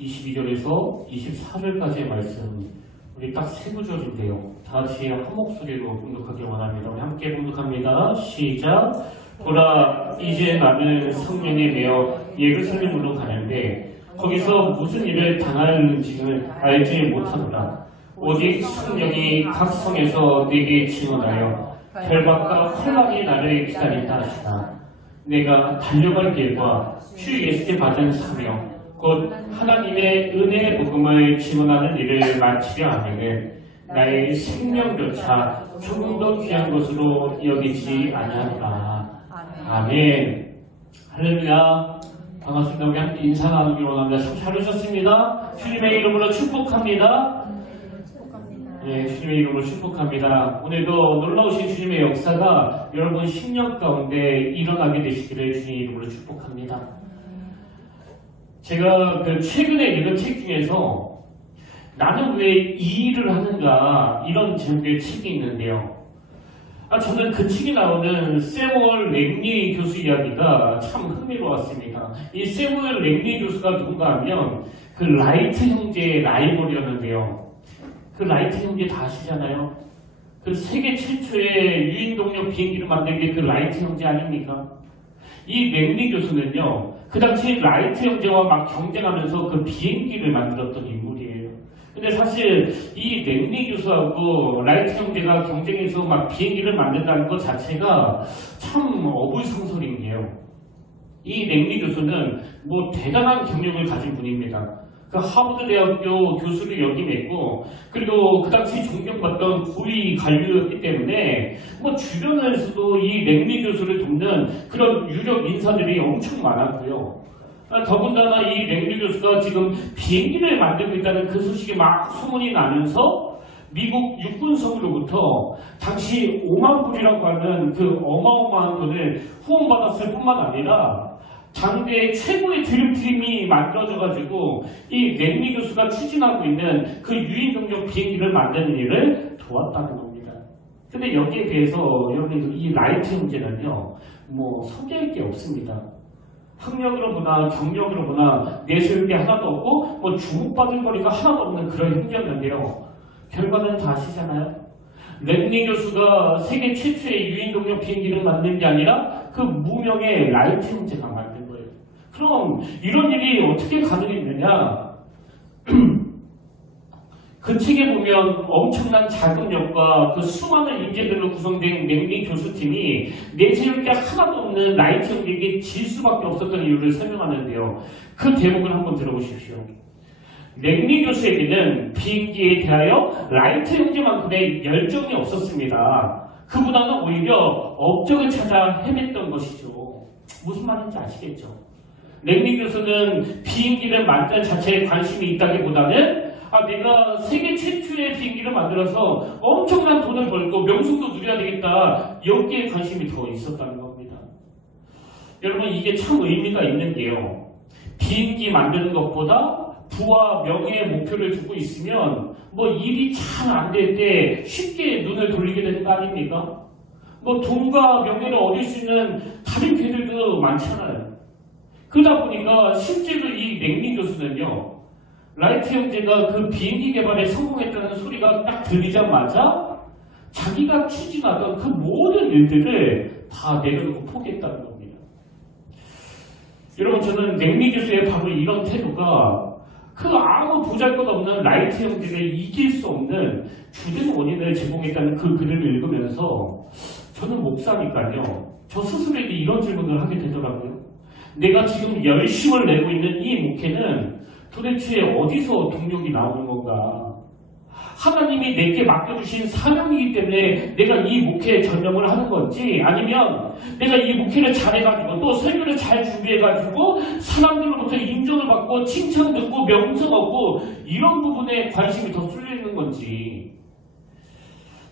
22절에서 24절까지의 말씀, 우리 딱 세 구절인데요. 다 같이 한 목소리로 공독하길 원합니다. 우리 함께 공독합니다. 시작. 보라, 이제 나는 성령에 매여 예루살렘으로 가는데 거기서 무슨 일을 당하는지는 알지 못하노라. 오직 성령이 각 성에서 내게 증언하여 결박과 환난이 나를 기다린다 하시나 내가 달려갈 길과 주 예수께 받은 사명 곧 하나님의 은혜의 복음을 증언하는 일을 마치려 하면은 나의 생명조차 조금 더 귀한 것으로 여기지 아니하노라. 아멘. 할렐루야. 반갑습니다. 우리 함께 인사 나누기로 원합니다. 참 잘 오셨습니다. 주님의 이름으로 축복합니다. 네, 주님의 이름으로 축복합니다. 오늘도 놀라우신 주님의 역사가 여러분 10년 가운데 일어나게 되시기를 주님의 이름으로 축복합니다. 제가 최근에 읽은 책 중에서 나는 왜 이 일을 하는가 이런 제목의 책이 있는데요. 저는 그 책이 나오는 세무얼 랭리 교수 이야기가 참 흥미로웠습니다. 이 세무얼 랭리 교수가 누군가 하면 그 라이트 형제의 라이벌이었는데요. 그 라이트 형제 다 아시잖아요. 그 세계 최초의 유인동력 비행기를 만든 게 그 라이트 형제 아닙니까? 이 랭리 교수는요, 그 당시 라이트 형제와 막 경쟁하면서 그 비행기를 만들었던 인물이에요. 근데 사실 이 랭리 교수하고 라이트 형제가 경쟁해서 막 비행기를 만든다는 것 자체가 참 어불성설인 게요. 이 랭리 교수는 뭐 대단한 경력을 가진 분입니다. 그 하버드 대학교 교수를 역임했고, 그리고 그 당시 존경받던 고위 관료였기 때문에 뭐 주변에서도 이 랭리 교수를 돕는 그런 유력 인사들이 엄청 많았고요. 더군다나 이 랭리 교수가 지금 비행기를 만들고 있다는 그 소식이 막 소문이 나면서 미국 육군성으로부터 당시 5만 불이라고 하는 그 어마어마한 돈을 후원받았을 뿐만 아니라 당대 최고의 드림팀이 만들어져가지고 이 랭리 교수가 추진하고 있는 그 유인동력 비행기를 만드는 일을 도왔다는 겁니다. 근데 여기에 대해서 여러분들 이 라이트 형제는요, 뭐 소개할 게 없습니다. 학력으로 보나 경력으로 보나 내세울 게 하나도 없고 뭐 주목받을 거리가 하나도 없는 그런 형제였는데요. 결과는 다 아시잖아요. 랭리 교수가 세계 최초의 유인동력 비행기를 만든 게 아니라 그 무명의 라이트 형제가 만든 거예요. 그럼 이런 일이 어떻게 가능했느냐? 그 책에 보면 엄청난 자금력과 그 수많은 인재들로 구성된 랭리 교수팀이 내세울 게 하나도 없는 라이트 형제에게 질 수밖에 없었던 이유를 설명하는데요. 그 대목을 한번 들어보십시오. 랭리 교수에게는 비행기에 대하여 라이트 형제만큼의 열정이 없었습니다. 그보다는 오히려 업적을 찾아 헤맸던 것이죠. 무슨 말인지 아시겠죠? 랭리 교수는 비행기를 만드는 자체에 관심이 있다기보다는 내가 세계 최초의 비행기를 만들어서 엄청난 돈을 벌고 명성도 누려야 되겠다, 여기에 관심이 더 있었다는 겁니다. 여러분, 이게 참 의미가 있는 게요, 비행기 만드는 것보다 부와 명예의 목표를 두고 있으면 뭐 일이 잘 안 될 때 쉽게 눈을 돌리게 되는 거 아닙니까? 뭐 돈과 명예를 얻을 수 있는 다른 길들도 많잖아요. 그러다 보니까 실제로 이 랭리 교수는요, 라이트 형제가 그 비행기 개발에 성공했다는 소리가 딱 들리자마자 자기가 추진하던 그 모든 일들을 다 내려놓고 포기했다는 겁니다. 여러분, 저는 랭리 교수의 바로 이런 태도가 그 아무 보잘것없는 라이트 형제를 이길 수 없는 주된 원인을 제공했다는 그 글을 읽으면서 저는 목사니까요, 저 스스로에게 이런 질문을 하게 되더라고요. 내가 지금 열심을 내고 있는 이 목회는 도대체 어디서 동력이 나오는 건가? 하나님이 내게 맡겨주신 사명이기 때문에 내가 이 목회에 전념을 하는 건지, 아니면 내가 이 목회를 잘해가지고 또 설교를 잘 준비해가지고 사람들로부터 인정을 받고 칭찬 듣고 명성 얻고 이런 부분에 관심이 더 쏠려 있는 건지.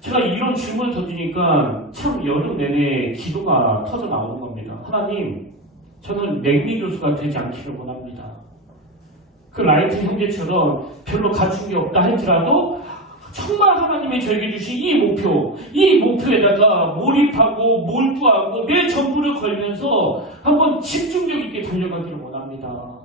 제가 이런 질문을 던지니까 참 여름 내내 기도가 터져 나오는 겁니다. 하나님, 저는 랭리 교수가 되지 않기를 원합니다. 그 라이트 형제처럼 별로 갖춘 게 없다 할지라도 정말 하나님이 저에게 주신 이 목표에다가 몰입하고 몰두하고 내 전부를 걸면서 한번 집중력 있게 달려가기를 원합니다.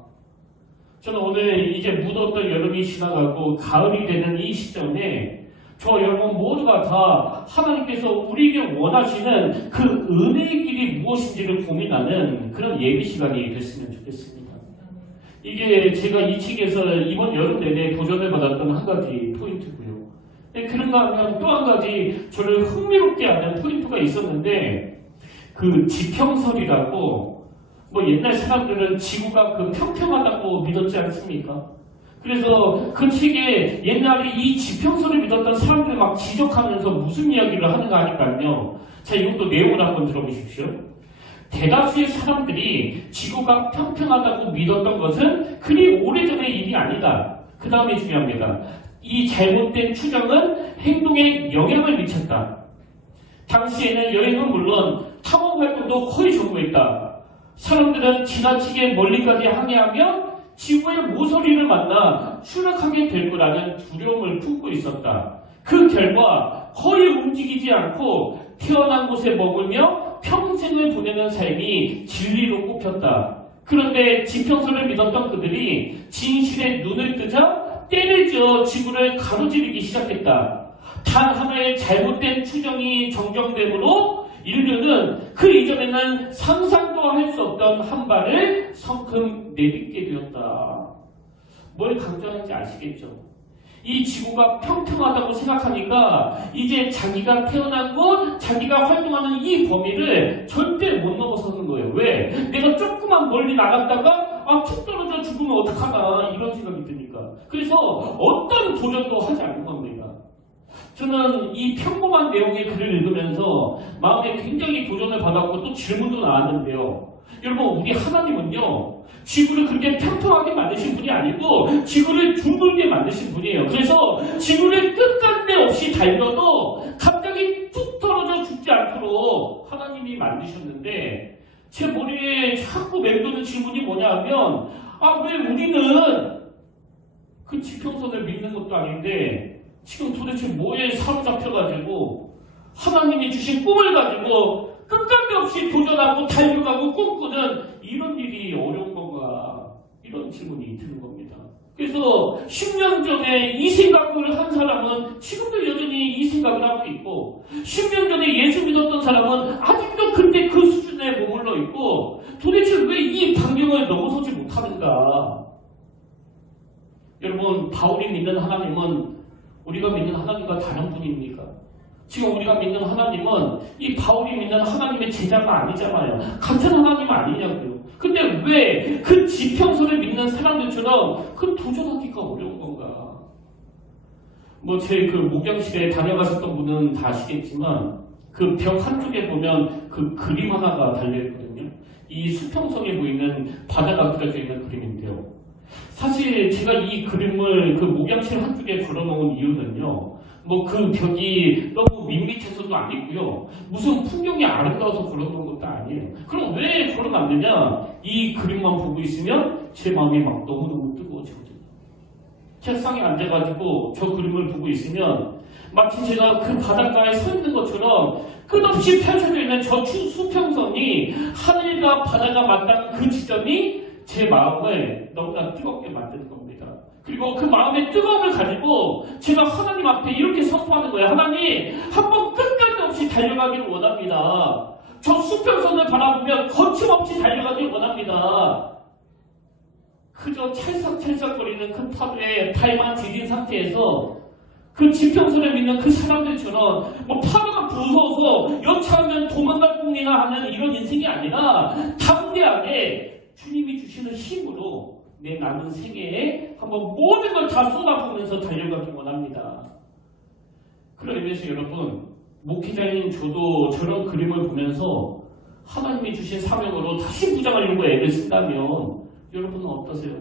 저는 오늘 이제 무더웠던 여름이 지나가고 가을이 되는 이 시점에 저 여러분 모두가 다 하나님께서 우리에게 원하시는 그 은혜의 길이 무엇인지를 고민하는 그런 예비 시간이 됐으면 좋겠습니다. 이게 제가 이 책에서 이번 여름 내내 도전을 받았던 한 가지 포인트고요. 그런가 하면 또 한 가지 저를 흥미롭게 하는 포인트가 있었는데, 그 지평설이라고, 뭐 옛날 사람들은 지구가 그 평평하다고 믿었지 않습니까? 그래서 그 책에 옛날에 이 지평설을 믿었던 사람들 막 지적하면서 무슨 이야기를 하는가 하니까요. 자, 이것도 내용을 한번 들어보십시오. 대다수의 사람들이 지구가 평평하다고 믿었던 것은 그리 오래전의 일이 아니다. 그 다음에 중요합니다. 이 잘못된 추정은 행동에 영향을 미쳤다. 당시에는 여행은 물론 탐험 활동도 거의 전무했다. 사람들은 지나치게 멀리까지 항해하며 지구의 모서리를 만나 추락하게 될 거라는 두려움을 품고 있었다. 그 결과 거의 움직이지 않고 태어난 곳에 머물며 평생을 보내는 삶이 진리로 꼽혔다. 그런데 지평설을 믿었던 그들이 진실에 눈을 뜨자 때를 지어 지구를 가로지르기 시작했다. 단 하나의 잘못된 추정이 정정되므로 인류는 그 이전에는 상상도 할 수 없던 한 발을 성큼 내딛게 되었다. 뭘 강조하는지 아시겠죠? 이 지구가 평평하다고 생각하니까 이제 자기가 태어난 곳, 자기가 활동하는 이 범위를 절대 못 넘어서는 거예요. 왜? 내가 조금만 멀리 나갔다가 툭 떨어져 죽으면 어떡하나 이런 생각이 드니까. 그래서 어떤 도전도 하지 않는 겁니다. 저는 이 평범한 내용의 글을 읽으면서 마음에 굉장히 도전을 받았고 또 질문도 나왔는데요. 여러분, 우리 하나님은요, 지구를 그렇게 평평하게 만드신 분이 아니고 지구를 둥글게 만드신 분이에요. 그래서 지구를 끝간데 없이 달려도 갑자기 뚝 떨어져 죽지 않도록 하나님이 만드셨는데, 제 머리에 자꾸 맴도는 질문이 뭐냐 하면, 왜 우리는 그 지평선을 믿는 것도 아닌데 지금 도대체 뭐에 사로잡혀가지고 하나님이 주신 꿈을 가지고 끝간데 없이 도전하고 달려가고 꿈꾸는 이런 일이 어려운 건가, 이런 질문이 드는 겁니다. 그래서 10년 전에 이 생각을 한 사람은 지금도 여전히 이 생각을 하고 있고, 10년 전에 예수 믿었던 사람은 아직도 그때 그 수준에 머물러 있고, 도대체 왜 이 반경을 넘어서지 못하는가. 여러분, 바울이 믿는 하나님은 우리가 믿는 하나님과 다른 분입니까? 지금 우리가 믿는 하나님은 이 바울이 믿는 하나님의 제자가 아니잖아요. 같은 하나님 아니냐고요. 근데 왜 그 지평설을 믿는 사람들처럼 그 도전하기가 어려운 건가? 뭐 제 그 목양실에 다녀가셨던 분은 다 아시겠지만 그 벽 한쪽에 보면 그 그림 하나가 달려있거든요. 이 수평성에 보이는 바다가 그려져 있는 그림인데요. 사실 제가 이 그림을 그 목양실 한쪽에 걸어놓은 이유는요, 뭐 그 벽이 너무 밋밋해서도 아니고요, 무슨 풍경이 아름다워서 걸어놓은 것도 아니에요. 그럼 왜 걸어놨느냐? 이 그림만 보고 있으면 제 마음이 막 너무너무 뜨거워지거든요. 책상에 앉아가지고 저 그림을 보고 있으면 마치 제가 그 바닷가에 서 있는 것처럼 끝없이 펼쳐져 있는 저 수평선이 하늘과 바다가 맞닿는 그 지점이 제 마음을 너무나 뜨겁게 만드는 겁니다. 그리고 그 마음의 뜨거움을 가지고 제가 하나님 앞에 이렇게 선포하는 거예요. 하나님, 한번 끝까지 없이 달려가기를 원합니다. 저 수평선을 바라보며 거침없이 달려가기를 원합니다. 그저 찰싹찰싹거리는 그 파도에 발만 디딘 상태에서 그 지평선을 믿는 그 사람들처럼 뭐 파도가 무서워서 여차하면 도망갈 꿈이나 하는 이런 인생이 아니라 담대하게 주님이 주시는 힘으로 내 남은 생애에 한번 모든 걸 다 쏟아부으면서 달려가기 원합니다. 그런 의미에서 여러분, 목회자인 저도 저런 그림을 보면서 하나님이 주신 사명으로 다시 무장하려고 애를 쓴다면 여러분은 어떠세요?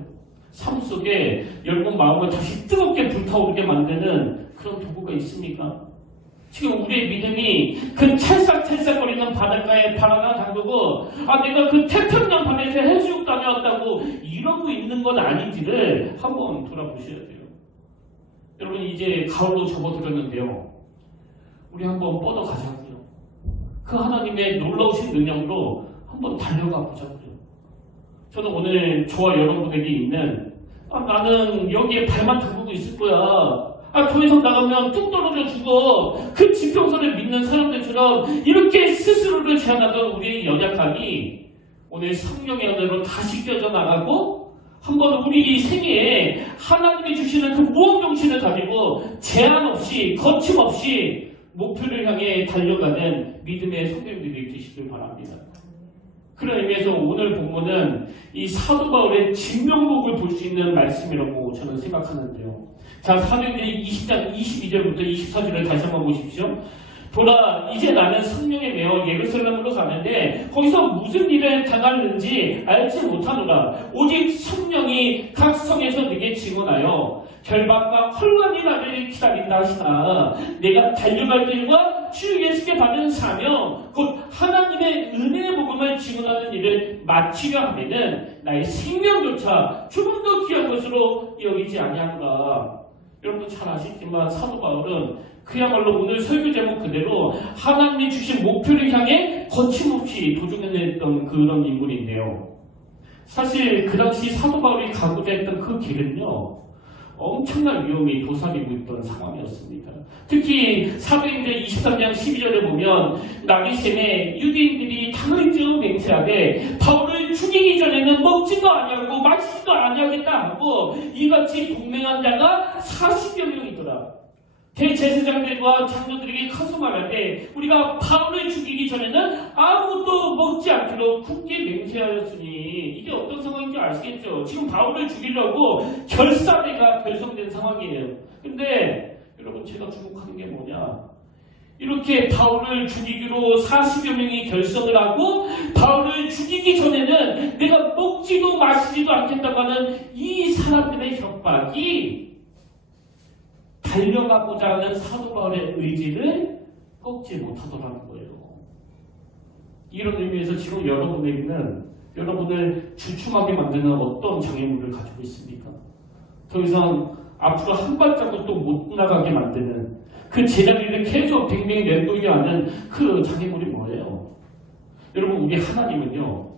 삶 속에 여러분 마음을 다시 뜨겁게 불타오르게 만드는 그런 도구가 있습니까? 지금 우리의 믿음이 그 찰싹찰싹거리는 바닷가에 바라나 담그고 내가 그 태평양 밤에서 해수욕 다녀왔다고 이러고 있는 건 아닌지를 한번 돌아보셔야 돼요. 여러분, 이제 가을로 접어들었는데요. 우리 한번 뻗어가자고요. 그 하나님의 놀라우신 능력으로 한번 달려가 보자고요. 저는 오늘 저와 여러분에게 있는 나는 여기에 발만 담그고 있을 거야. 더 이상 나가면 뚝 떨어져 죽어. 그 지평선을 믿는 사람들처럼 이렇게 스스로를 제한하던 우리의 연약함이 오늘 성령의 은혜로 다시 껴져 나가고 한번 우리 생애에 하나님이 주시는 그 무언정신을 가지고 제한 없이 거침없이 목표를 향해 달려가는 믿음의 성도님들이 되시길 바랍니다. 그런 의미에서 오늘 본문은 이 사도 바울의 진명록을 볼 수 있는 말씀이라고 저는 생각하는데요. 자, 사도행전 20장 22절부터 24절을 다시 한번 보십시오. 보라, 이제 나는 성령에 매어 예루살렘으로 가는데 거기서 무슨 일을 당하는지 알지 못하노라. 오직 성령이 각 성에서 내게 증언하여 결박과 헐관이 나를 기다린다 하시나 내가 달려갈 길과 주 예수께 받은 사명 곧 하나님의 은혜의 복음을 증언하는 일을 마치려 하면은 나의 생명조차 조금 더 귀한 것으로 여기지 아니하노라. 여러분 잘 아시지만 사도 바울은 그야말로 오늘 설교 제목 그대로 하나님이 주신 목표를 향해 거침없이 도전해냈던 그런 인물인데요. 사실 그 당시 사도 바울이 가고자 했던 그 길은요, 엄청난 위험이 도사리고 있던 상황이었습니다. 특히 사도행전 23장 12절에 보면 나기셈에 유대인들이 당을지어 맹세하되 바울을 죽이기 전에는 먹지도 아니하고 마시지도 아니하겠다 하고 이같이 동맹한 자가 40여 명이더라. 대제사장들과 장로들에게 커서 말하되 우리가 바울을 죽이기 전에는 아무것도 먹지 않기로 굳게 맹세하였으니 이게 어떤 상황인지 아시겠죠? 지금 바울을 죽이려고 결사대가 결성된 상황이에요. 근데 여러분 제가 주목하는 게 뭐냐? 이렇게 바울을 죽이기로 40여 명이 결성을 하고 바울을 죽이기 전에는 내가 먹지도 마시지도 않겠다고 하는 이 사람들의 협박이 달려가고자 하는 사도 바울의 의지를 꺾지 못하더라는 거예요. 이런 의미에서 지금 여러분에게는 여러분을 주춤하게 만드는 어떤 장애물을 가지고 있습니까? 더 이상 앞으로 한 발자국도 못 나가게 만드는 그 제자리를 계속 뱅뱅 맴돌게 하는 그 장애물이 뭐예요? 여러분 우리 하나님은요,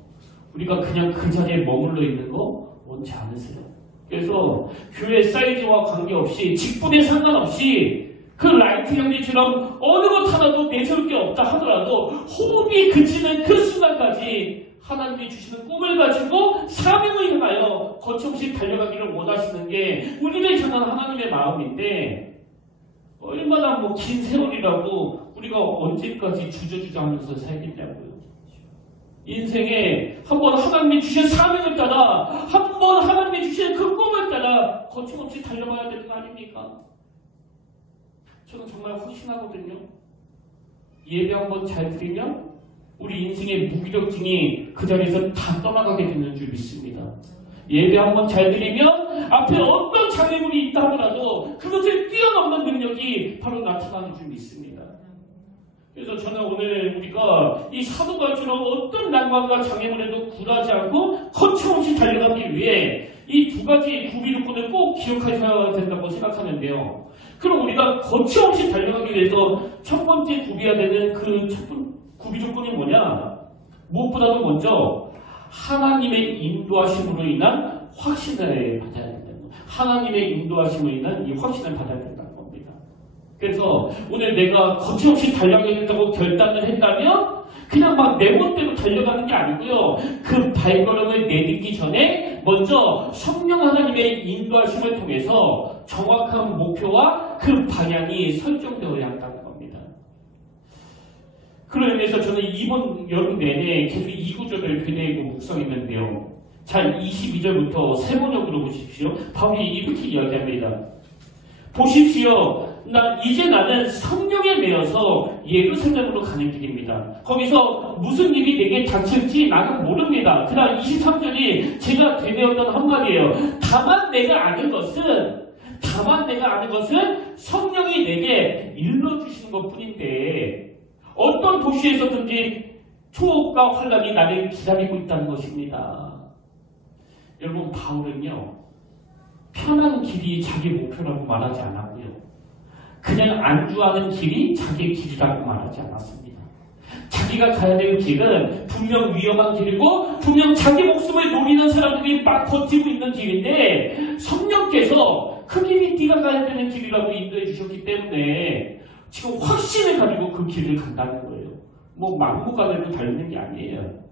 우리가 그냥 그 자리에 머물러 있는 거 원치 않으세요. 그래서 교회 사이즈와 관계없이 직분에 상관없이 그 라이트 형제처럼 어느 것 하나도 내세울 게 없다 하더라도 호흡이 그치는 그 순간까지 하나님이 주시는 꿈을 가지고 사명을 향하여 거침없이 달려가기를 원하시는 게 우리를 향한 하나님의 마음인데 얼마나 긴 세월이라고 우리가 언제까지 주저주저하면서 살겠냐고요. 인생에 한번 하나님이 주신 사명을 따라 한번 하나님이 주신 그 꿈을 따라 거침없이 달려가야 되는 거 아닙니까? 저는 정말 확신하거든요. 예배 한번 잘 드리면 우리 인생의 무기력증이 그 자리에서 다 떠나가게 되는 줄 믿습니다. 예배 한번 잘 드리면 앞에 어떤 장애물이 있다 하더라도 그것을 뛰어넘는 능력이 바로 나타나는 줄 믿습니다. 그래서 저는 오늘 우리가 이 사도 바울처럼 어떤 난관과 장애물에도 굴하지 않고 거침없이 달려가기 위해 이 두 가지 구비 조건을 꼭 기억하셔야 된다고 생각하는데요. 그럼 우리가 거침없이 달려가기 위해서 첫 번째 구비해야 되는 그 첫 번째 구비 조건이 뭐냐? 무엇보다도 먼저 하나님의 인도하심으로 인한 확신을 받아야 된다는 거예요. 하나님의 인도하심으로 인한 이 확신을 받아야 된다는 겁니다. 그래서 오늘 내가 거침없이 달려가겠다고 결단을 했다면 그냥 막 내 멋대로 달려가는 게 아니고요. 그 발걸음을 내딛기 전에 먼저 성령 하나님의 인도하심을 통해서 정확한 목표와 그 방향이 설정되어야 한다는 겁니다. 그런 의미에서 저는 이번 여름 내내 계속 이 구절을 되뇌이고 묵상했는데요. 자, 22절부터 세 번역으로 보십시오. 바울이 이렇게 이야기합니다. 보십시오. 이제 나는 성령에 매여서 예루살렘으로 가는 길입니다. 거기서 무슨 일이 내게 닥칠지 나는 모릅니다. 그러나 23절이 제가 되뇌었던 한마디예요. 다만 내가 아는 것은 성령이 내게 일러주시는 것뿐인데 어떤 도시에서든지 초옥과 환란이 나를 기다리고 있다는 것입니다. 여러분, 바울은요, 편한 길이 자기 목표라고 말하지 않았고요. 그냥 안주하는 길이 자기의 길이라고 말하지 않았습니다. 자기가 가야 될 길은 분명 위험한 길이고 분명 자기 목숨을 노리는 사람들이 막 버티고 있는 길인데 성령께서 그 길이 네가 가야 되는 길이라고 인도해 주셨기 때문에 지금 확신을 가지고 그 길을 간다는 거예요. 뭐 막무가내로 달리는 게 아니에요.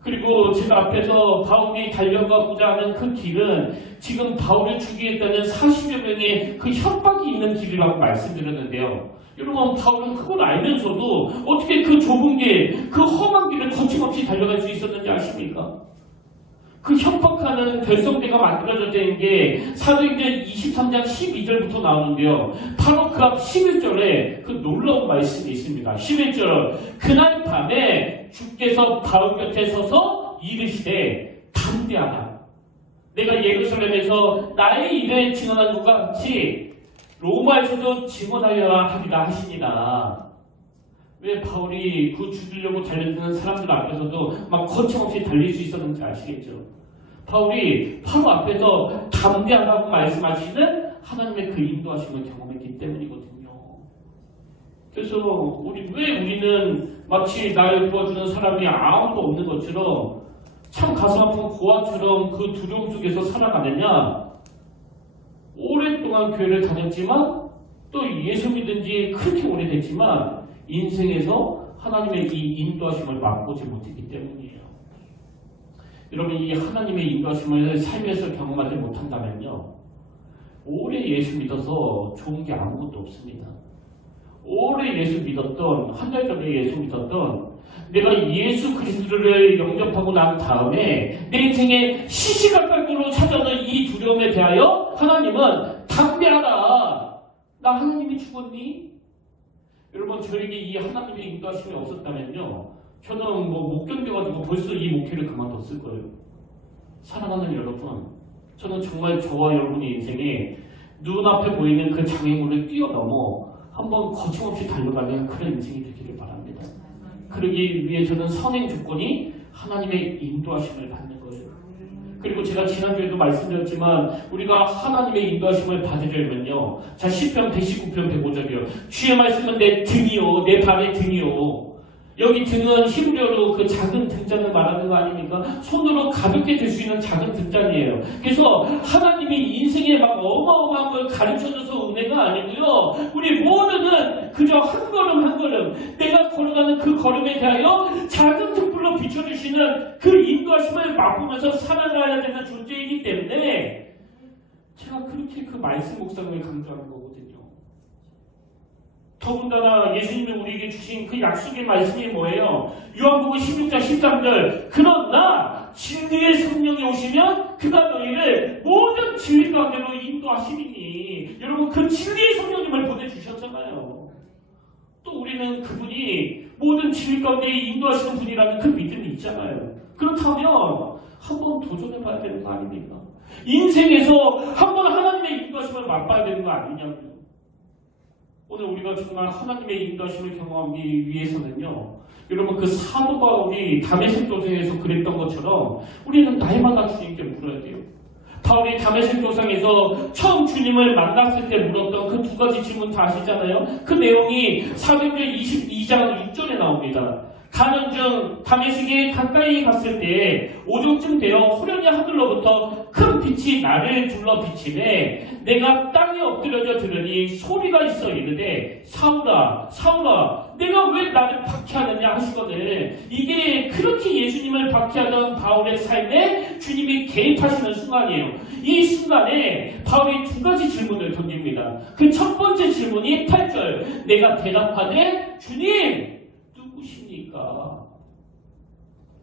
그리고 제가 앞에서 바울이 달려가고자 하는 그 길은 지금 바울을 죽이겠다는 40여 명의 그 협박이 있는 길이라고 말씀드렸는데요. 여러분, 바울은 그걸 알면서도 어떻게 그 좁은 길, 그 험한 길을 거침없이 달려갈 수 있었는지 아십니까? 그 협박하는 결성대가 만들어졌다는 게 사도행전 23장 12절부터 나오는데요. 바로 그 앞 11절에 그 놀라운 말씀이 있습니다. 11절, 그날 밤에 주께서 바울 곁에 서서 이르시되 담대하라. 내가 예루살렘에서 나의 일을 증언한 것 같이 로마에서도 증언하여야 하리라 하시니라. 왜 바울이 그 죽이려고 달려드는 사람들 앞에서도 막 거침없이 달릴 수 있었는지 아시겠죠? 바울이 바로 앞에서 담대하라고 말씀하시는 하나님의 그 인도하심을 경험했기 때문이거든요. 그래서 왜 우리는 마치 날 도와주는 사람이 아무도 없는 것처럼 참 가슴 아픈 고아처럼 그 두려움 속에서 살아가느냐? 오랫동안 교회를 다녔지만 또 예수 믿은 지 그렇게 오래됐지만 인생에서 하나님의 이 인도하심을 맛보지 못했기 때문이에요. 여러분, 이 하나님의 인도하심을 삶에서 경험하지 못한다면요, 오래 예수 믿어서 좋은 게 아무것도 없습니다. 오래 예수 믿었던, 한 달 전에 예수 믿었던, 내가 예수 그리스도를 영접하고 난 다음에 내 인생에 시시각각으로 찾아오는 이 두려움에 대하여 하나님은 담대하라. 나 하나님이 죽었니? 여러분, 저에게 이 하나님의 인도하심이 없었다면요, 저는 못 견뎌가지고 벌써 이 목회를 그만뒀을 거예요. 사랑하는 여러분, 저는 정말 저와 여러분의 인생에 눈앞에 보이는 그 장애물을 뛰어넘어 한번 거침없이 달려가는 그런 인생이 되기를 바랍니다. 그러기 위해서는 선행 조건이 하나님의 인도하심을 받는 거예요. 그리고 제가 지난주에도 말씀드렸지만 우리가 하나님의 인도하심을 받으려면요, 자, 시편 119편 105절이요. 주의 말씀은 내 등이요, 내 발의 등이요. 여기 등은 히브리어로 그 작은 등잔을 말하는 거 아닙니까? 손으로 가볍게 들 수 있는 작은 등잔이에요. 그래서 하나님이 인생에 막 어마어마한 걸 가르쳐줘서 은혜가 아니고요. 우리 모두는 그저 한 걸음 한 걸음, 내가 걸어가는 그 걸음에 대하여 작은 등불로 비춰주시는 그 인도하심을 맛보면서 살아가야 되는 존재이기 때문에 제가 그렇게 그 말씀 묵상을 강조하는 거거든요. 더군다나 예수님이 우리에게 주신 그 약속의 말씀이 뭐예요? 요한복음 16장 13절, 그러나 진리의 성령이 오시면 그가 너희를 모든 진리 가운데로 인도하시리니. 여러분, 그 진리의 성령님을 보내주셨잖아요. 또 우리는 그분이 모든 진리 가운데 인도하시는 분이라는 그 믿음이 있잖아요. 그렇다면 한번 도전해봐야 되는 거 아닙니까? 인생에서 한번 하나님의 인도하심을 맛봐야 되는 거 아니냐고요. 오늘 우리가 정말 하나님의 인도하심을 경험하기 위해서는요, 여러분, 그 사도 바울이 다메섹 도상에서 그랬던 것처럼 우리는 날마다 주님께 물어야 돼요. 바울이 다메섹 도상에서 처음 주님을 만났을 때 물었던 그 두 가지 질문 다 아시잖아요. 그 내용이 사도행전 22장 6절에 나옵니다. 가는 중 다메섹에 가까이 갔을 때 오종쯤 되어 호련히 하늘로부터 큰 빛이 나를 둘러 비치네. 내가 땅에 엎드려져 들으니 소리가 있어 이르되 사울아 사울아 내가 왜 나를 박해하느냐 하시거늘. 이게 그렇게 예수님을 박해하던 바울의 삶에 주님이 개입하시는 순간이에요. 이 순간에 바울이 두 가지 질문을 던집니다. 그 첫 번째 질문이 8절, 내가 대답하되 주님 누구십니까?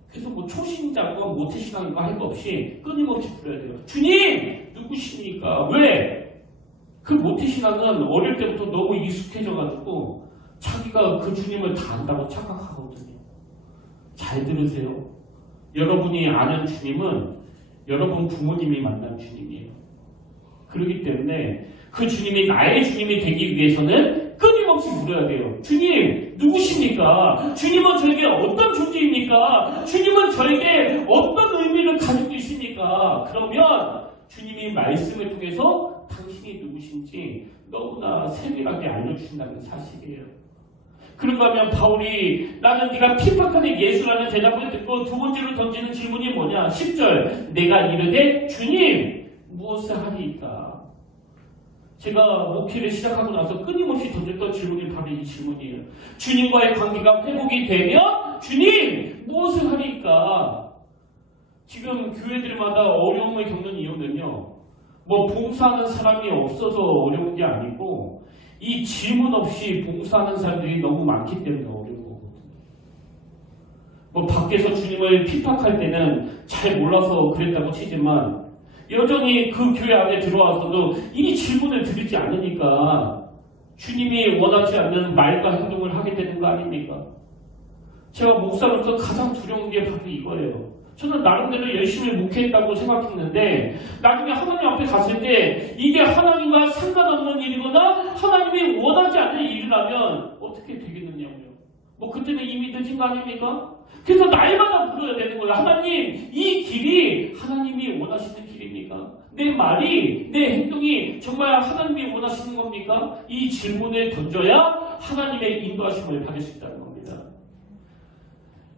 그래서 초신자고 모태신앙과 할 거 없이 끊임없이 불러야 돼요. 주님 누구십니까? 왜? 그 모태신앙은 어릴 때부터 너무 익숙해져가지고 자기가 그 주님을 다 안다고 착각하거든요. 잘 들으세요. 여러분이 아는 주님은 여러분 부모님이 만난 주님이에요. 그렇기 때문에 그 주님이 나의 주님이 되기 위해서는 끊임없이 물어야 돼요. 주님 누구십니까? 주님은 저에게 어떤 존재입니까? 주님은 저에게 어떤 의미를 가지고 있습니까? 그러면 주님이 말씀을 통해서 당신이 누구신지 너무나 세밀하게 알려주신다는 사실이에요. 그런가 하면 바울이 나는 네가 핍박하는 예수라는 대답을 듣고 두 번째로 던지는 질문이 뭐냐? 10절 내가 이르되 주님 무엇을 하리이까? 제가 목회를 시작하고 나서 끊임없이 던졌던 질문이 바로 이 질문이에요. 주님과의 관계가 회복이 되면 주님 무엇을 하리이까? 지금 교회들마다 어려움을 겪는 이유는요. 뭐 봉사하는 사람이 없어서 어려운 게 아니고 이 질문 없이 봉사하는 사람들이 너무 많기 때문에 어려운 거거든요. 뭐 밖에서 주님을 핍박할 때는 잘 몰라서 그랬다고 치지만 여전히 그 교회 안에 들어와서도 이 질문을 드리지 않으니까 주님이 원하지 않는 말과 행동을 하게 되는 거 아닙니까? 제가 목사로서 가장 두려운 게 바로 이거예요. 저는 나름대로 열심히 목회했다고 생각했는데 나중에 하나님 앞에 갔을 때 이게 하나님과 상관없는 일이거나 하나님이 원하지 않는 일이라면 어떻게 되겠느냐고요. 뭐 그때는 이미 늦은 거 아닙니까? 그래서 날마다 물어야 되는 거예요. 하나님, 이 길이 하나님이 원하시는 길입니까? 내 말이, 내 행동이 정말 하나님이 원하시는 겁니까? 이 질문을 던져야 하나님의 인도하심을 받을 수 있다는 겁니다.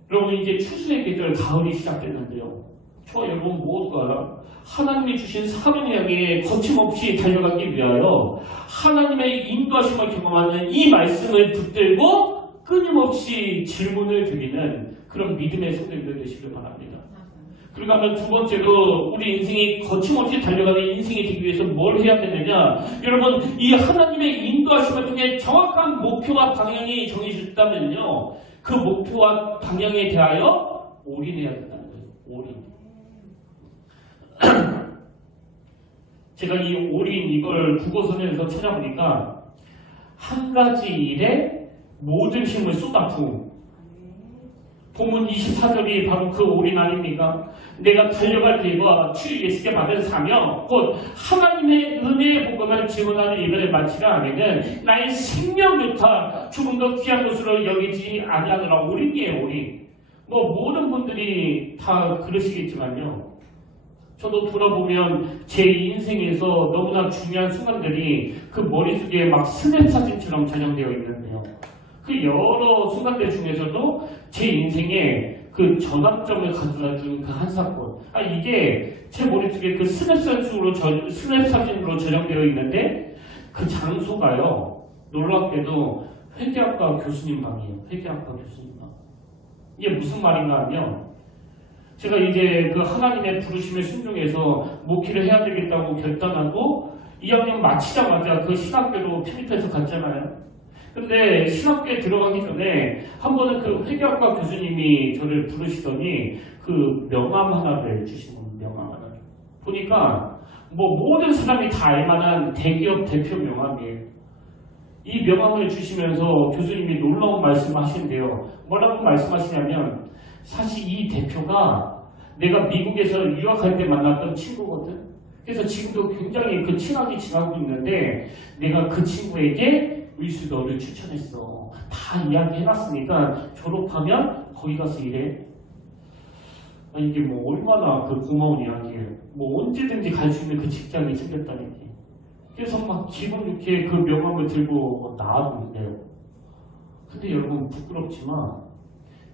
여러분 이제 추수의 계절 가을이 시작됐는데요. 저와 여러분 모두가 하나님이 주신 사명을 향해 거침없이 달려가기 위하여 하나님의 인도하심을 경험하는 이 말씀을 붙들고 끊임없이 질문을 드리는 그런 믿음의 성도님들 되시길 바랍니다. 그러고 하면 두 번째로 우리 인생이 거침없이 달려가는 인생이 되기 위해서 뭘 해야 되느냐? 여러분 이 하나님의 인도하심을 통해 정확한 목표와 방향이 정해졌다면요. 그 목표와 방향에 대하여 올인해야 된다는 거예요. 올인. 제가 이 올인 이걸 국어선에서 찾아보니까 한 가지 일에 모든 힘을 쏟아부음. 본문 24절이 바로 그 올인 아닙니까? 내가 달려갈 길과 주 예수께 받은 사명 곧 하나님의 은혜의 복음을 증언하는 일을 마치라 하면은 나의 생명부터 조금 더 귀한 것으로 여기지 아니하노라. 올인이에요. 올인. 뭐 모든 분들이 다 그러시겠지만요. 저도 돌아보면 제 인생에서 너무나 중요한 순간들이 그 머릿속에 막 스냅 사진처럼 저장되어 있는데요. 그 여러 순간들 중에서도 제 인생에 그 전환점을 가져다 준 그 한 사건. 이게 제 머릿속에 그 스냅 사진으로 저장되어 있는데 그 장소가요. 놀랍게도 회계학과 교수님 방이에요. 회계학과 교수님 방. 이게 무슨 말인가 하면 제가 이제 그 하나님의 부르심에 순종해서 목회를 해야 되겠다고 결단하고 2학년 마치자마자 그 신학교로 편입해서 갔잖아요. 근데 신학교에 들어가기 전에 한 번은 그 회계학과 교수님이 저를 부르시더니 그 명함 하나를 주시는 명함 하나를 보니까 뭐 모든 사람이 다 알만한 대기업 대표 명함이에요. 이 명함을 주시면서 교수님이 놀라운 말씀을 하시는데요. 뭐라고 말씀하시냐면 사실 이 대표가 내가 미국에서 유학할 때 만났던 친구거든. 그래서 지금도 굉장히 그 친하게 지내고 있는데 내가 그 친구에게 의수 너를 추천했어. 다 이야기해놨으니까 졸업하면 거기 가서 일해. 이게 뭐 얼마나 그 고마운 이야기예요. 뭐 언제든지 갈 수 있는 그 직장이 생겼다는 게. 그래서 막 기분 좋게 그 명함을 들고 나가고 있네요. 근데 여러분 부끄럽지만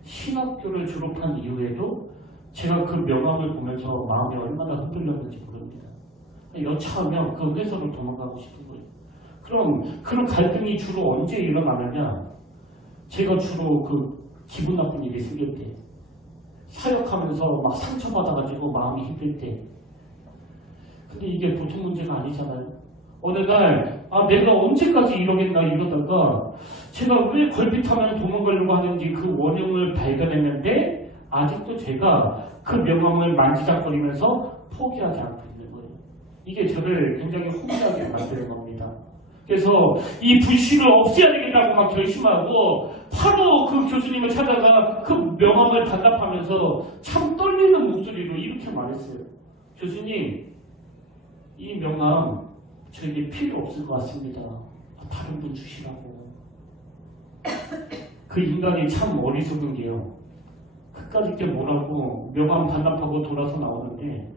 신학교를 졸업한 이후에도 제가 그 명함을 보면서 마음이 얼마나 흔들렸는지 모릅니다. 여차하면 그 회사로 도망가고 싶은 거예요. 그럼 그런 갈등이 주로 언제 일어나느냐? 제가 주로 그 기분 나쁜 일이 생길 때, 사역하면서 막 상처받아가지고 마음이 힘들 때. 근데 이게 보통 문제가 아니잖아요. 어느 날 내가 언제까지 이러겠나 이러다가 제가 왜 걸핏하면 도망가려고 하는지 그 원인을 발견했는데 아직도 제가 그 명함을 만지작거리면서 포기하지 않고 있는 거예요. 이게 저를 굉장히 혼자하게 만드는 겁니다. 그래서 이 불씨를 없애야 되겠다고 막 결심하고 바로 그 교수님을 찾아가 그 명함을 반납하면서 참 떨리는 목소리로 이렇게 말했어요. 교수님, 이 명함 저에게 필요 없을 것 같습니다. 다른 분 주시라고. 그 인간이 참 어리석은 게요. 끝까지 이렇게 뭐라고 명함 반납하고 돌아서 나오는데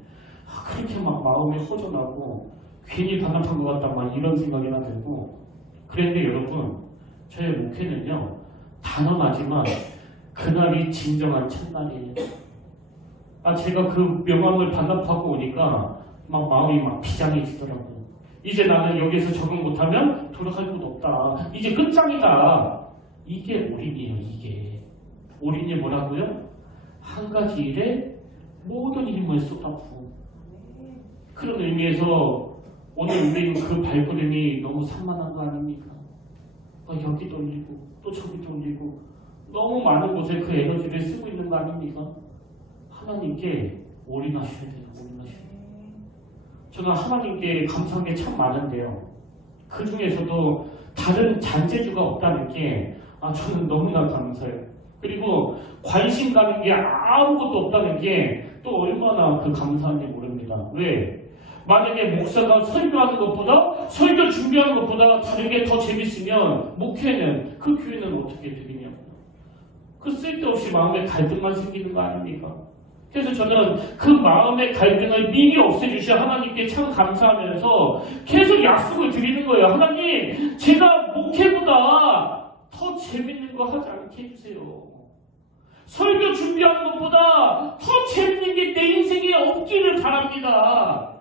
그렇게 막 마음이 허전하고 괜히 반납한 것 같다 막 이런 생각이나 들고 그랬는데 여러분 저의 목회는요 단언하지만 그날이 진정한 첫날이에요. 제가 그 명함을 반납하고 오니까 막 마음이 막 비장해지더라고요. 이제 나는 여기서 적응 못하면 돌아갈 곳 없다. 이제 끝장이다. 이게 올인이에요. 이게 올인이 뭐라고요? 한 가지 일에 모든 힘을 쏟아부어. 그런 의미에서 오늘 우리는 그 발걸음이 너무 산만한 거 아닙니까? 여기 돌리고 또 저기 돌리고 너무 많은 곳에 그 에너지를 쓰고 있는 거 아닙니까? 하나님께 올인하셔야 돼요. 올인하셔야 돼요. 저는 하나님께 감사한 게 참 많은데요. 그 중에서도 다른 잔재주가 없다는 게 저는 너무나 감사해요. 그리고 관심 가는 게 아무것도 없다는 게 또 얼마나 그 감사한지 모릅니다. 왜? 만약에 목사가 설교하는 것보다 설교 준비하는 것보다 다른 게 더 재밌으면 목회는 그 교회는 어떻게 되겠냐고요. 그 쓸데없이 마음에 갈등만 생기는 거 아닙니까? 그래서 저는 그 마음의 갈등을 미리 없애주셔 하나님께 참 감사하면서 계속 약속을 드리는 거예요. 하나님, 제가 목회보다 더 재밌는 거 하지 않게 해주세요. 설교 준비하는 것보다 더 재밌는 게 내 인생에 없기를 바랍니다.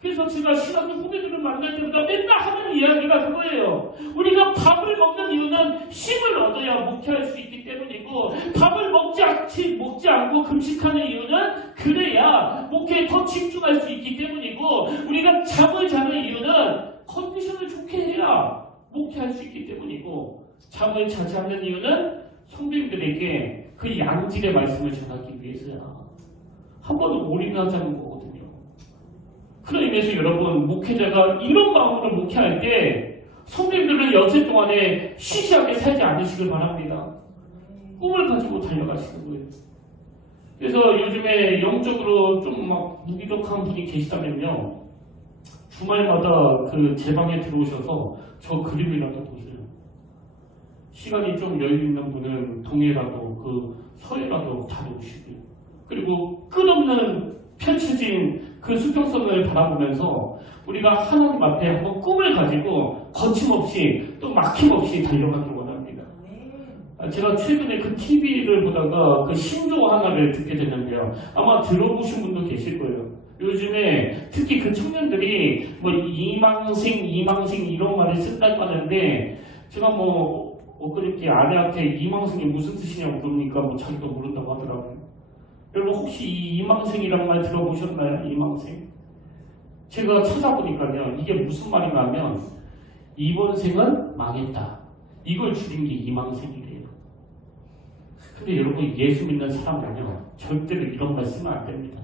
그래서 제가 신학교 후배들을 만날 때마다 맨날 하는 이야기가 그거예요. 우리가 밥을 먹는 이유는 힘을 얻어야 목회할 수 있기 때문이고, 밥을 먹지 않고 금식하는 이유는 그래야 목회에 더 집중할 수 있기 때문이고, 우리가 잠을 자는 이유는 컨디션을 좋게 해야 목회할 수 있기 때문이고, 잠을 자지 않는 이유는 성도님들에게 그 양질의 말씀을 전하기 위해서야. 한 번은 올인하자는 거거든요. 그런 의미에서 여러분, 목회자가 이런 마음으로 목회할 때 성도님들은 연세 동안에 시시하게 살지 않으시길 바랍니다. 꿈을 가지고 달려가시는 거예요. 그래서 요즘에 영적으로 좀 막 무기력한 분이 계시다면요, 주말마다 그 제 방에 들어오셔서 저 그림이라도 보세요. 시간이 좀 여유 있는 분은 동해라도 그 서해라도 다녀오시고요. 그리고 끝없는 펼쳐진 그 수평선을 바라보면서 우리가 하나님 앞에 한번 꿈을 가지고 거침없이 또 막힘없이 달려가길 원합니다. 제가 최근에 그 TV를 보다가 그 신조 하나를 듣게 됐는데요. 아마 들어보신 분도 계실 거예요. 요즘에 특히 그 청년들이 뭐 이망생 이런 말을 쓴다고 하는데, 제가 엊그저께 아내한테 이망생이 무슨 뜻이냐고 그러니까 자기도 모른다고 하더라고요. 여러분 혹시 이 이망생이라는 말 들어보셨나요? 이망생? 제가 찾아보니까요, 이게 무슨 말이냐면 이번 생은 망했다. 이걸 줄인 게 이망생이래요. 근데 여러분, 예수 믿는 사람은요, 절대로 이런 말 쓰면 안 됩니다.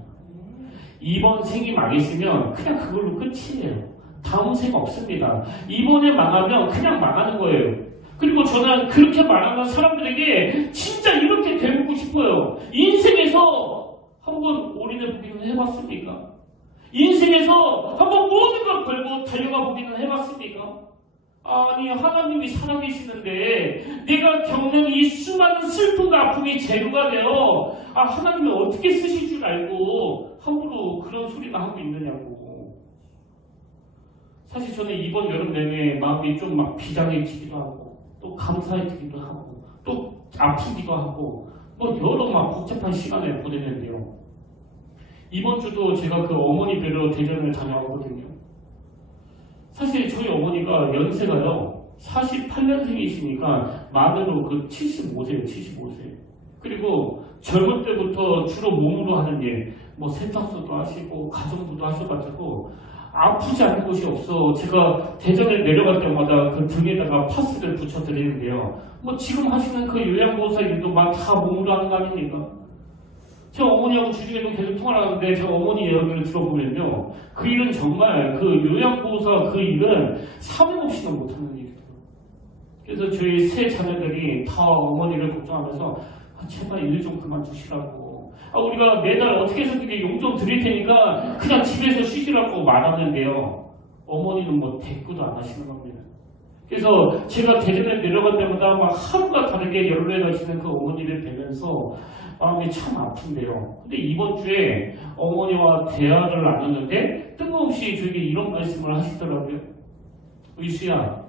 이번 생이 망했으면 그냥 그걸로 끝이에요. 다음 생 없습니다. 이번에 망하면 그냥 망하는 거예요. 그리고 저는 그렇게 말하는 사람들에게 진짜 이렇게 되고 싶어요. 인생에서 한번 올인해 보기는 해봤습니까? 인생에서 한번 모든 걸 걸고 달려가 보기는 해봤습니까? 아니, 하나님이 살아계시는데 내가 겪는 이 수많은 슬픔과 아픔이 재료가 되어 하나님이 어떻게 쓰실 줄 알고 함부로 그런 소리나 하고 있느냐고. 사실 저는 이번 여름 내내 마음이 좀 막 비장해지기도 하고 또 감사해지기도 하고 또 아프기도 하고 여러 막 복잡한 시간을 보냈는데요. 이번 주도 제가 그 어머니 뵈러 대전을 다녀왔거든요. 사실 저희 어머니가 연세가요 48년생이시니까 만으로 그 75세예요. 75세. 그리고 젊을 때부터 주로 몸으로 하는 일, 세탁소도 하시고 가정부도 하셔가지고 아프지 않은 곳이 없어. 제가 대전에 내려갈 때마다 그 등에다가 파스를 붙여드리는데요. 지금 하시는 그 요양보호사 일도 막 다 몸으로 하는 거 아닙니까? 제 어머니하고 주중에도 계속 통화를 하는데 제 어머니 이야기를 들어보면요, 그 일은 정말 그 요양보호사 그 일은 3일 없이도 못하는 일이에요. 그래서 저희 세 자녀들이 다 어머니를 걱정하면서 제발 일 좀 그만두시라고, 우리가 매달 어떻게 해서든 용돈 드릴 테니까 그냥 집에서 쉬시라고 말하는데요, 어머니는 대꾸도 안 하시는 겁니다. 그래서 제가 대전에 내려갈 때마다 막 하루가 다르게 연로해 가시는 그 어머니를 뵈면서 마음이 참 아픈데요. 근데 이번 주에 어머니와 대화를 나눴는데 뜬금없이 저에게 이런 말씀을 하시더라고요. 의수야,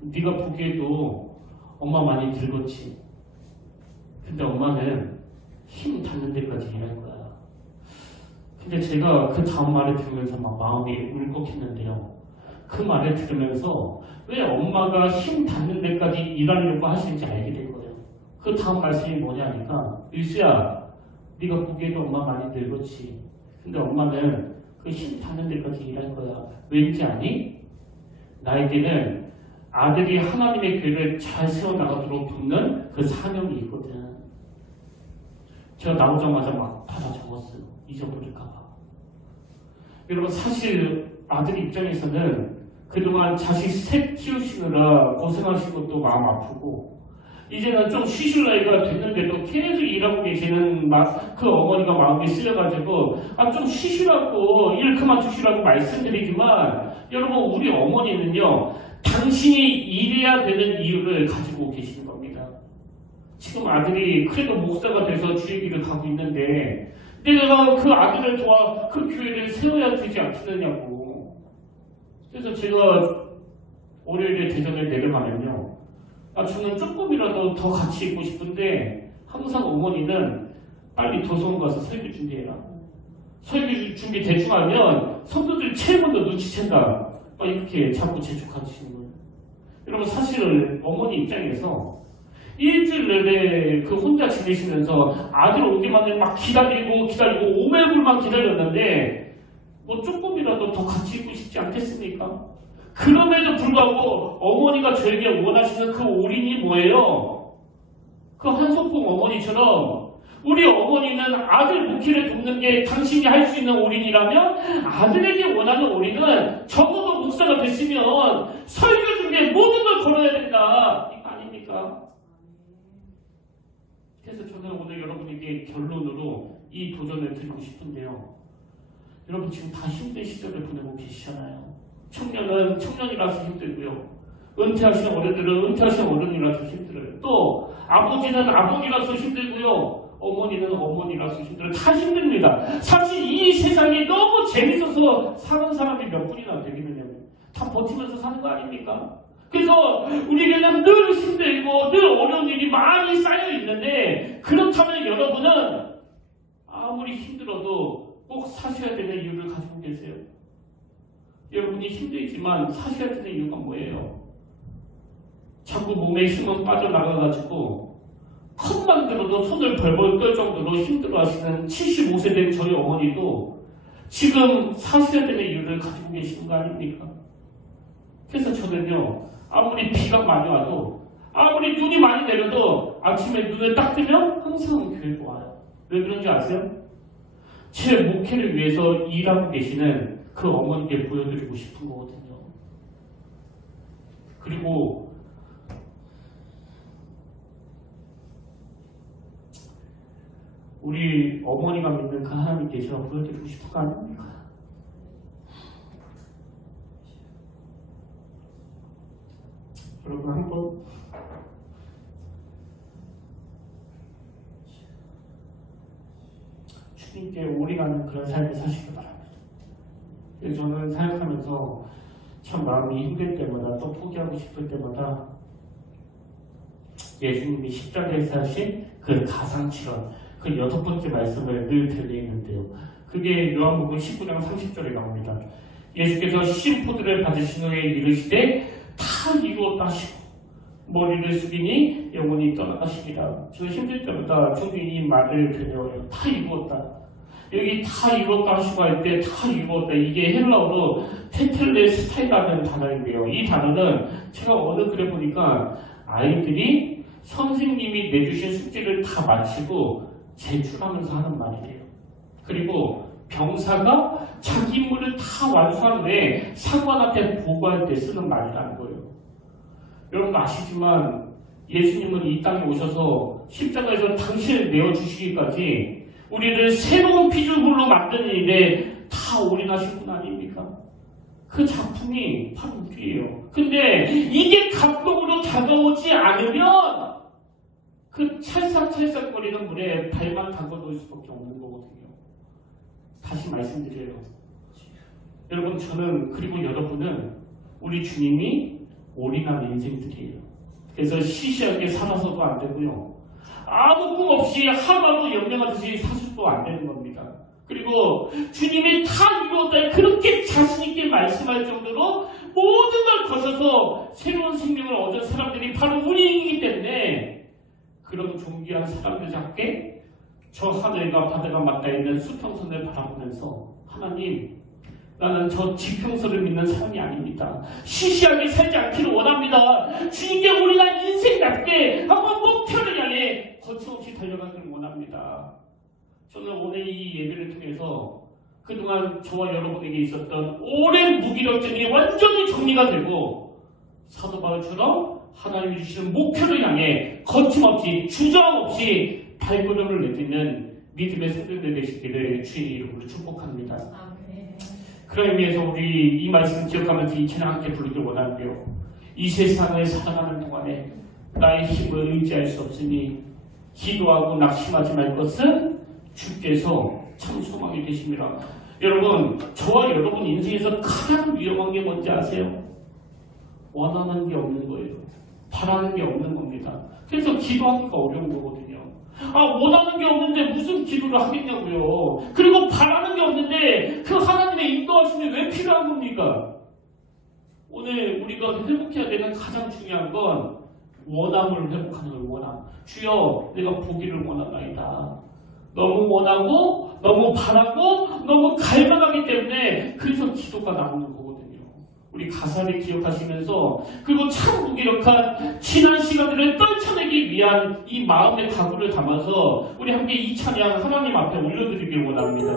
네가 보기에도 엄마 많이 늙었지. 근데 엄마는 힘 닿는 데까지 일할 거야. 근데 제가 그 다음 말을 들으면서 막 마음이 울컥했는데요. 그 말을 들으면서 왜 엄마가 힘 닿는 데까지 일하려고 하시는지 알게 된 거예요. 그 다음 말씀이 뭐냐니까, 일수야, 네가 보기에도 엄마 많이 늙었지. 근데 엄마는 그 힘 닿는 데까지 일할 거야. 왠지 아니? 나에게는 아들이 하나님의 교회를 잘 세워나가도록 돕는 그 사명이 있거든. 제가 나오자마자 막 받아 적었어요. 잊어버릴까봐. 여러분, 사실 아들 입장에서는 그동안 자식 셋 키우시느라 고생하신 것도 마음 아프고, 이제는 좀 쉬실 나이가 됐는데도 계속 일하고 계시는 그 어머니가 마음이 쓰여가지고 좀 쉬시라고, 일 그만두시라고 말씀드리지만, 여러분, 우리 어머니는요, 당신이 일해야 되는 이유를 가지고 계시는 겁니다. 지금 아들이 그래도 목사가 돼서 주의 길을 가고 있는데 내가 그 아들을 도와 그 교회를 세워야 되지 않겠느냐고. 그래서 제가 월요일에 대전에 내려가면요, 저는 조금이라도 더 같이 있고 싶은데 항상 어머니는 빨리 도서관 가서 설교 준비해라. 설교 준비 대충 하면 성도들이 제일 먼저 눈치챈다. 이렇게 자꾸 재촉하시는 거예요. 여러분, 사실은 어머니 입장에서 일주일 내내 그 혼자 지내시면서 아들 오기만을 막 기다리고 5매불만 기다렸는데 뭐 조금이라도 더 같이 있고 싶지 않겠습니까? 그럼에도 불구하고 어머니가 저에게 원하시는 그 올인이 뭐예요? 그 한석봉 어머니처럼 우리 어머니는 아들 목회를 돕는 게 당신이 할 수 있는 올인이라면 아들에게 원하는 올인은 적어도 목사가 됐으면 설교 준비에 모든 걸 걸어야 된다. 이거 아닙니까? 그래서 저는 오늘 여러분에게 결론으로 이 도전을 드리고 싶은데요. 여러분, 지금 다 힘든 시절을 보내고 계시잖아요. 청년은 청년이라서 힘들고요. 은퇴하신 어른들은 은퇴하신 어른이라서 힘들어요. 또 아버지는 아버지라서 힘들고요. 어머니는 어머니라서 힘들어요. 다 힘듭니다. 사실 이 세상이 너무 재밌어서 사는 사람이 몇 분이나 되겠느냐고. 다 버티면서 사는 거 아닙니까? 그래서 우리에게는 늘 힘들고 늘 어려운 일이 많이 쌓여 있는데, 그렇다면 여러분은 아무리 힘들어도 꼭 사셔야 되는 이유를 가지고 계세요. 여러분이 힘들지만 사셔야 되는 이유가 뭐예요? 자꾸 몸에 힘은 빠져나가가지고 컵만 들어도 손을 벌벌 떨 정도로 힘들어하시는 75세 된 저희 어머니도 지금 사셔야 되는 이유를 가지고 계시는 거 아닙니까? 그래서 저는요, 아무리 비가 많이 와도, 아무리 눈이 많이 내려도 아침에 눈을 딱 뜨면 항상 교회로 와요. 왜 그런지 아세요? 제 목회를 위해서 일하고 계시는 그 어머니께 보여드리고 싶은 거거든요. 그리고 우리 어머니가 믿는 그 하나님께 제가 보여드리고 싶은 거 아닙니까? 여러분, 한번 주님께 올인하는 그런 삶을 사시기 바랍니다. 그래서 저는 사역하면서 참 마음이 힘들 때마다, 또 포기하고 싶을 때마다 예수님이 십자가에서 하신 그 가상치런, 그 6번째 말씀을 늘 들리는데요. 그게 요한복음 19장 30절에 나옵니다. 예수께서 심포들을 받으신 후에 이르시되 다 이루었다 하시고 머리를 숙이니 영혼이 떠나가시리라. 저 힘들 때마다 종종 이 말을 들려요. 다 이루었다. 여기 다 이루었다 하시고 할 때 다 이루었다. 이게 헬라어로 테텔레스타이라는 단어인데요. 이 단어는 제가 어느 글에 보니까 아이들이 선생님이 내주신 숙제를 다 마치고 제출하면서 하는 말이에요. 그리고 병사가 자기 임무를 다 완수한 후에 상관한테 보고할 때 쓰는 말이라는 거예요. 여러분 아시지만 예수님은 이 땅에 오셔서 십자가에서 당신을 내어주시기까지 우리를 새로운 피조물로 만드는 일에 다 올인하신 분 아닙니까? 그 작품이 바로 우리예요. 근데 이게 감동으로 다가오지 않으면 그 찰싹찰싹거리는 물에 발만 담궈놓을 수밖에 없는 거거든요. 다시 말씀드려요. 여러분, 저는, 그리고 여러분은 우리 주님이 올인한 인생들이에요. 그래서 시시하게 살아서도 안 되고요. 아무 꿈 없이 하루하루 영영하듯이 사셔도 안 되는 겁니다. 그리고 주님이 다 이루었다 그렇게 자신있게 말씀할 정도로 모든 걸 거쳐서 새로운 생명을 얻은 사람들이 바로 우리이기 때문에 그런 존귀한 사람들 앞에 저 하늘과 바다가 맞닿아 있는 수평선을 바라보면서 하나님, 나는 저 지평선을 믿는 사람이 아닙니다. 시시하게 살지 않기를 원합니다. 주님께 우리가 인생답게 한번 목표를 향해 거침없이 달려가기를 원합니다. 저는 오늘 이 예배를 통해서 그동안 저와 여러분에게 있었던 오랜 무기력증이 완전히 정리가 되고 사도 바울처럼 하나님이 주시는 목표를 향해 거침없이 주저함 없이 발걸음을 내딛는 믿음의 생명들 되시기를 주의 이름으로 축복합니다. 그런 의미에서 우리 이 말씀 기억하면서 이 찬양 함께 부르기를 원하는데요. 이 세상을 살아가는 동안에 나의 힘을 의지할 수 없으니 기도하고 낙심하지 말 것은 주께서 참 소망이 되십니다. 여러분, 저와 여러분 인생에서 가장 위험한 게 뭔지 아세요? 원하는 게 없는 거예요. 바라는 게 없는 겁니다. 그래서 기도하기가 어려운 거거든요. 원하는 게 없는데 무슨 기도를 하겠냐고요. 그리고 바라는 게 없는데 그 하나님의 인도하심이 왜 필요한 겁니까? 오늘 우리가 회복해야 되는 가장 중요한 건 원함을 회복하는 거예요. 원함. 주여, 내가 보기를 원하나이다. 너무 원하고 너무 바라고 너무 갈망하기 때문에 그래서 기도가 나오는 거거든요. 우리 가사를 기억하시면서 그리고 참 무기력한 지난 시간들을 떨쳐내기 위한 이 마음의 각오를 담아서 우리 함께 이 찬양 하나님 앞에 올려드리길 원합니다.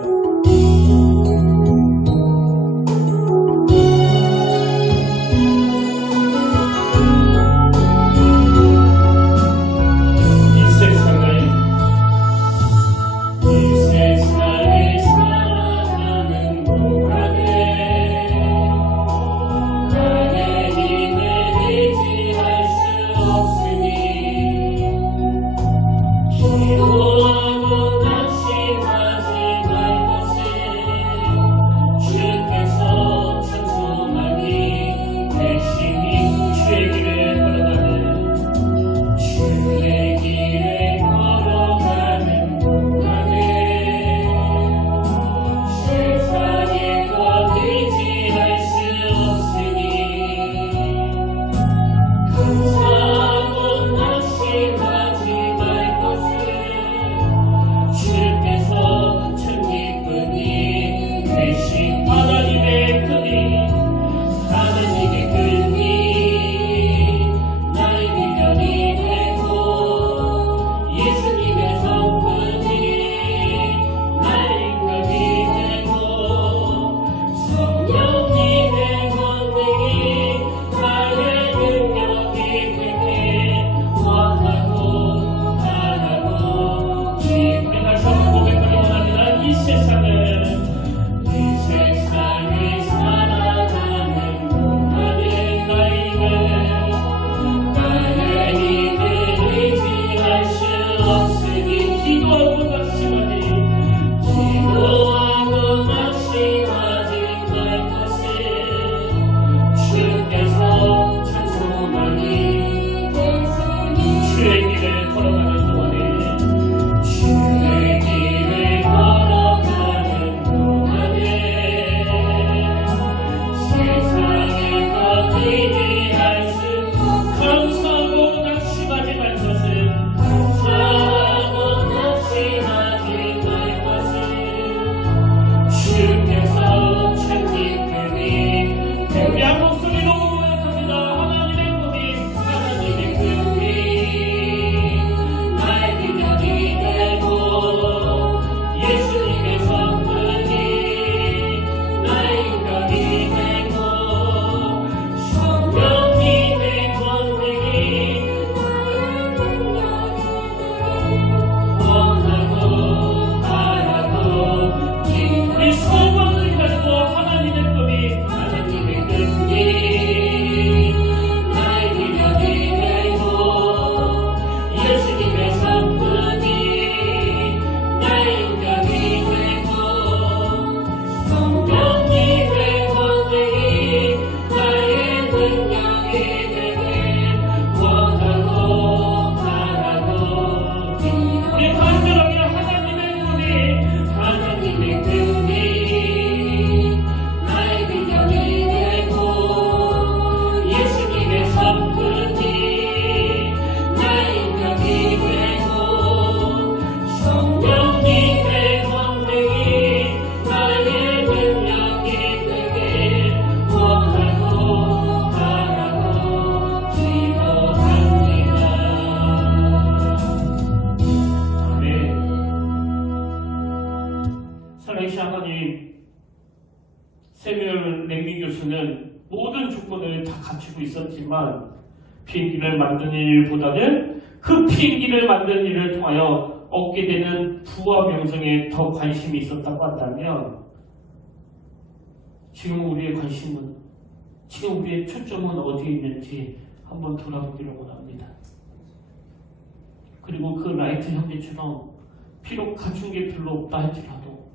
기도하고 낙심하지 말 것은 교수는 모든 조건을 다 갖추고 있었지만 비행기를 만드는 일보다는 그 비행기를 만드는 일을 통하여 얻게 되는 부와 명성에 더 관심이 있었다고 한다면 지금 우리의 관심은, 지금 우리의 초점은 어디에 있는지 한번 돌아보기를 원합니다. 그리고 그 라이트 형제처럼 비록 갖춘 게 별로 없다 할지라도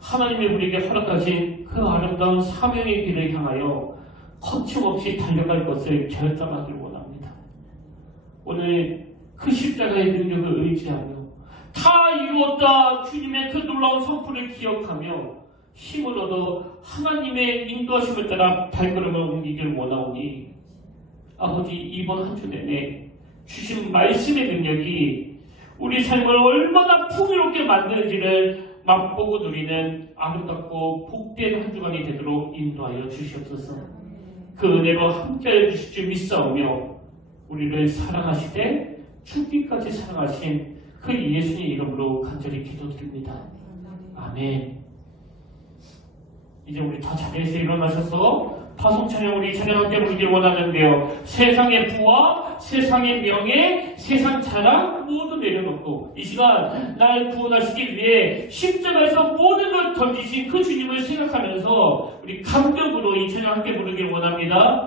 하나님이 우리에게 허락하신 그 아름다운 사명의 길을 향하여 거침없이 달려갈 것을 결단하기를 원합니다. 오늘 그 십자가의 능력을 의지하며 다 이루었다 주님의 그 놀라운 선포를 기억하며 힘을 얻어 하나님의 인도하심을 따라 발걸음을 옮기길 원하오니 아버지, 이번 한 주 내내 주신 말씀의 능력이 우리 삶을 얼마나 풍요롭게 만드는지를 맛보고 누리는 아름답고 복된 한 주간이 되도록 인도하여 주시옵소서. 그 은혜로 함께하여 주실 줄 믿사오며 우리를 사랑하시되 죽기까지 사랑하신 그 예수님 이름으로 간절히 기도드립니다. 아멘. 이제 우리 다 자리에서 일어나셔서 파송 찬양 우리 찬양 함께 부르길 원하는데요. 세상의 부와 세상의 명예, 세상 자랑 모두 내려놓고 이 시간 날 구원하시기 위해 십자가에서 모든 걸 던지신 그 주님을 생각하면서 우리 감격으로 이 찬양 함께 부르길 원합니다.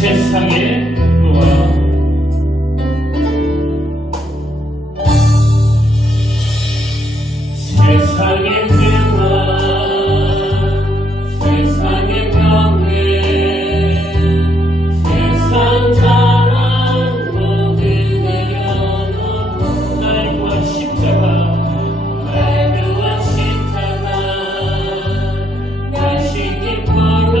세상의 부와 세상의 세상의 명예, 세상 자랑 모두 내려놓고 날 구한 십자가, 날 구한 십자가 다시 기뻐라.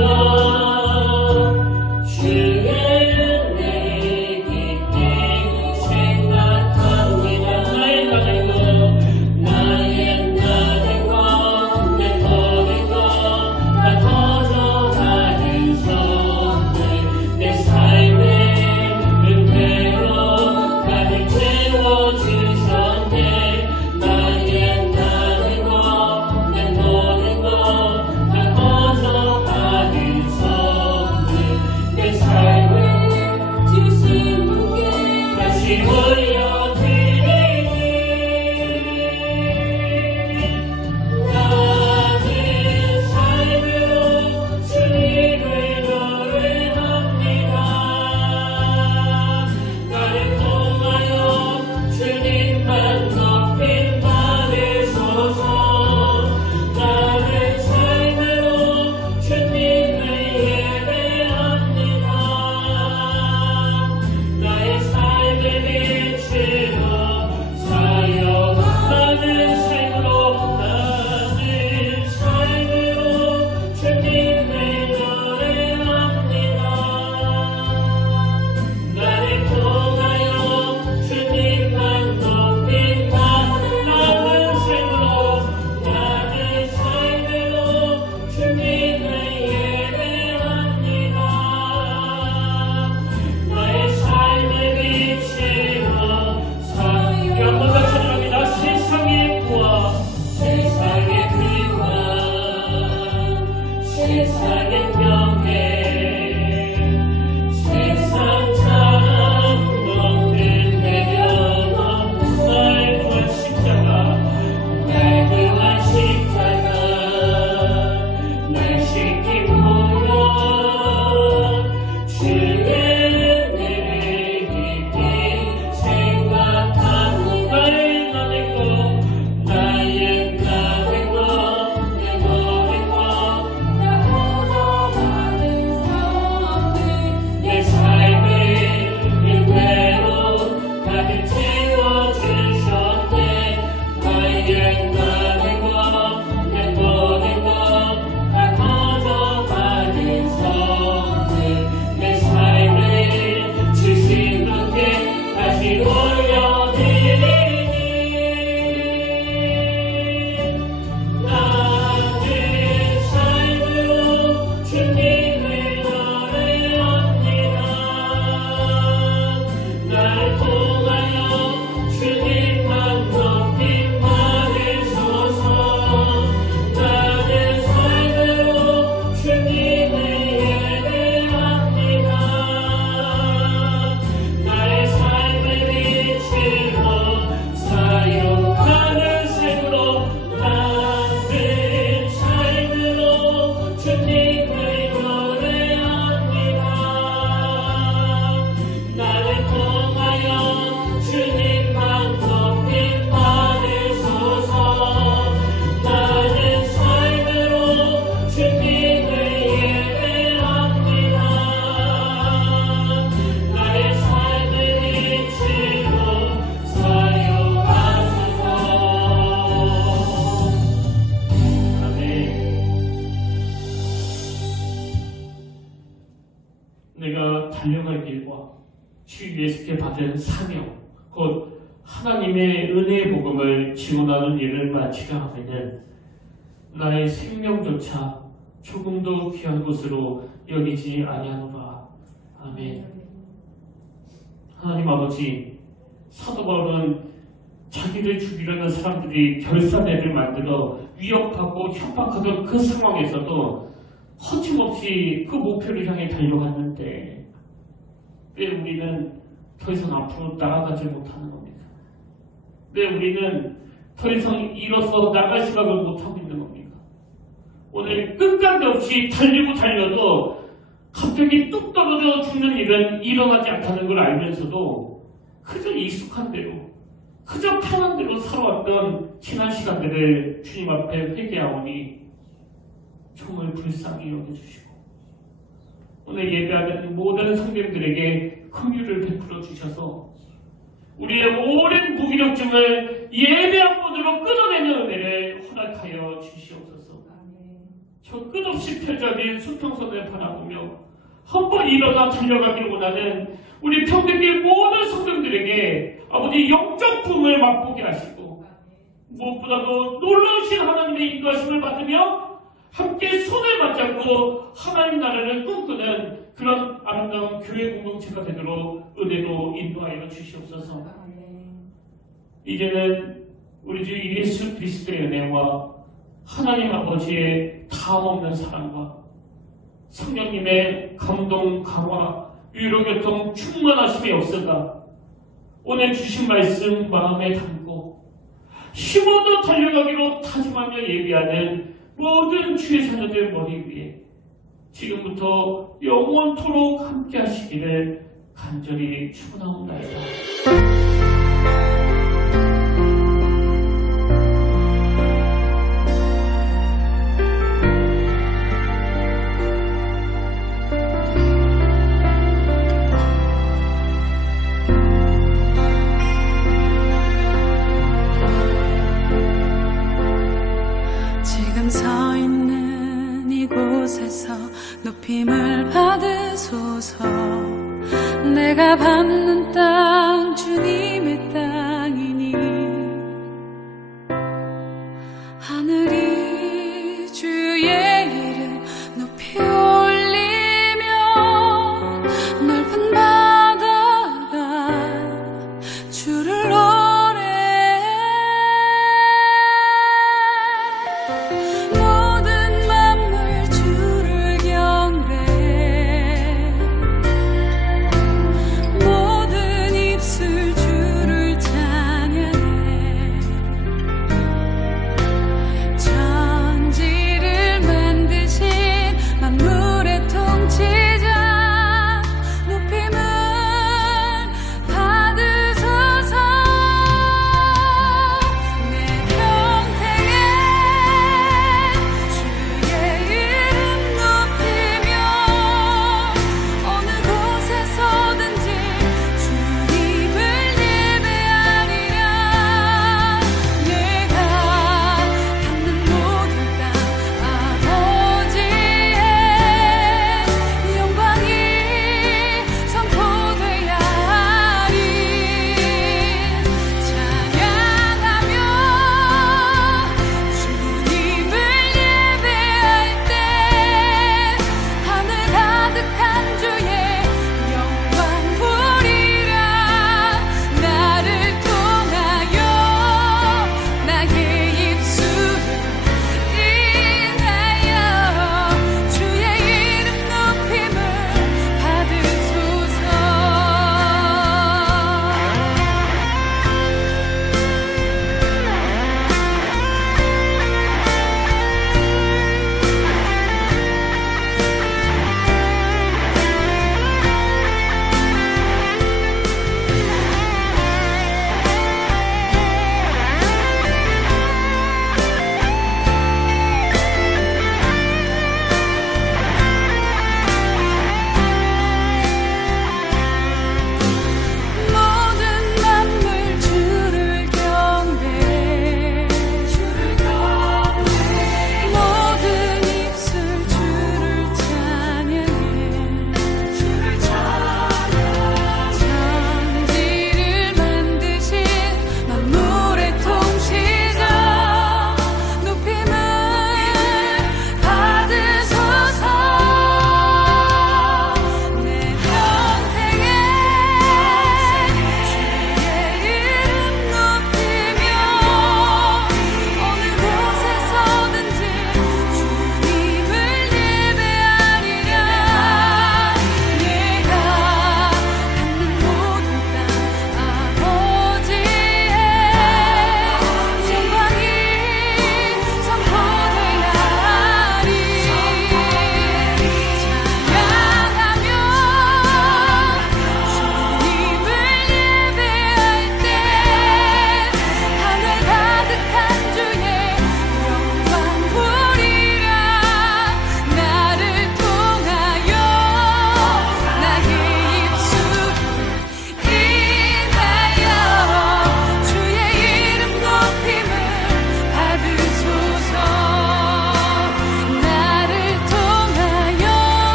내가 달려갈 길과 주 예수께 받은 사명, 곧 하나님의 은혜의 복음을 증언하는 일을 마치려 하면은 나의 생명조차 조금도 귀한 것으로 여기지 아니하노라. 아멘. 하나님 아버지, 사도 바울은 자기를 죽이려는 사람들이 결사대를 만들어 위협하고 협박하던 그 상황에서도 허심없이 그 목표를 향해 달려갔는데 왜 우리는 더 이상 앞으로 나아가지 못하는 겁니까? 왜 우리는 더 이상 일어서 나갈 생각을 못하고 있는 겁니까? 오늘 끝까지 없이 달려도 갑자기 뚝 떨어져 죽는 일은 일어나지 않다는 걸 알면서도 그저 익숙한 대로, 그저 편한 대로 살아왔던 지난 시간들을 주님 앞에 회개하오니 정말 불쌍히 여겨주시고 오늘 예배하는 모든 성도들에게 긍휼을 베풀어 주셔서 우리의 오랜 무기력증을 예배 한 번으로 끊어내는 은혜를 허락하여 주시옵소서. 저 끝없이 펼쳐진 수평선을 바라보며 한번 일어나 달려가기를 원하는 우리 평택의 모든 성도들에게 아버지 영적 부흥을 맛보게 하시고 무엇보다도 놀라우신 하나님의 인도하심을 받으며 함께 손을 맞잡고 하나님 나라를 꿈꾸는 그런 아름다운 교회 공동체가 되도록 은혜로 인도하여 주시옵소서. 이제는 우리 주 예수 그리스도의 은혜와 하나님 아버지의 다함없는 사랑과 성령님의 감동, 강화, 위로교통 충만하심의 역사가 오늘 주신 말씀 마음에 담고 힘어도 달려가기로 다짐하며 예비하는 모든 주의 자녀들 머리 위에 지금부터 영원토록 함께 하시기를 간절히 축원하옵나이다. 서 있는 이곳에서 높임을 받으소서. 내가 밟는 땅 주님의